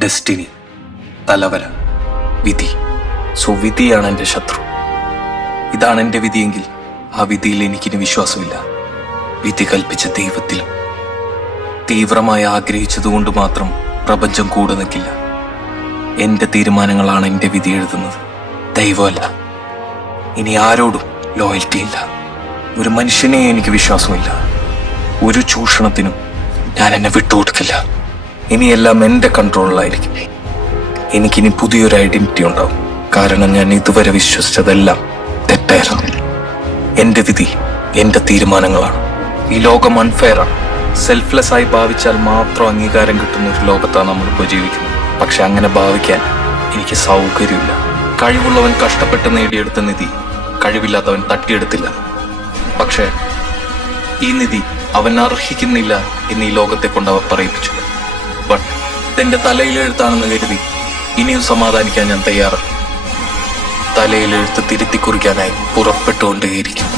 Destiny, തലവര, വിധി. So വിധിയാണ് എൻ്റെ ശത്രു. ഇതാണ് എൻ്റെ വിധിയെങ്കിൽ ആ വിധിയിൽ എനിക്കിനി വിശ്വാസമില്ല. വിധി കൽപ്പിച്ച ദൈവത്തിലും. തീവ്രമായി ആഗ്രഹിച്ചതുകൊണ്ട് മാത്രം പ്രപഞ്ചം കൂടെ നിൽക്കില്ല. എൻ്റെ തീരുമാനങ്ങളാണ് എൻ്റെ വിധി എഴുതുന്നത്, ദൈവമല്ല. ഇനി ആരോടും ലോയൽറ്റി ഇല്ല. ഒരു മനുഷ്യനെ എനിക്ക് വിശ്വാസമില്ല. ഒരു ചൂഷണത്തിനും ഞാൻ എന്നെ വിട്ടുകൊടുക്കില്ല. ഇനിയെല്ലാം എൻ്റെ കൺട്രോളിലായിരിക്കും. എനിക്കിനി പുതിയൊരു ഐഡന്റിറ്റി ഉണ്ടാവും. കാരണം ഞാൻ ഇതുവരെ വിശ്വസിച്ചതെല്ലാം തെറ്റായിരുന്നു. എൻ്റെ വിധി എൻ്റെ തീരുമാനങ്ങളാണ്. ഈ ലോകം അൺഫെയറാണ്. സെൽഫ്ലെസ് ആയി ഭാവിച്ചാൽ മാത്രം അംഗീകാരം കിട്ടുന്ന ഒരു ലോകത്താണ് നമ്മളിപ്പോൾ ജീവിക്കുന്നത്. പക്ഷെ അങ്ങനെ ഭാവിക്കാൻ എനിക്ക് സൗകര്യമില്ല. കഴിവുള്ളവൻ കഷ്ടപ്പെട്ട് നേടിയെടുത്ത നിധി കഴിവില്ലാത്തവൻ തട്ടിയെടുത്തില്ല. പക്ഷേ ഈ നിധി അവൻ അർഹിക്കുന്നില്ല എന്ന് ഈ ലോകത്തെ കൊണ്ട് അവർ പറയിപ്പിച്ചു. ബട്ട് ഇതെന്റെ തലയിലെഴുത്താണെന്ന് കരുതി ഇനിയും സമാധാനിക്കാൻ ഞാൻ തയ്യാറാണ്. തലയിലെഴുത്ത് തിരുത്തി കുറിക്കാനായി പുറപ്പെട്ടുകൊണ്ടേയിരിക്കും.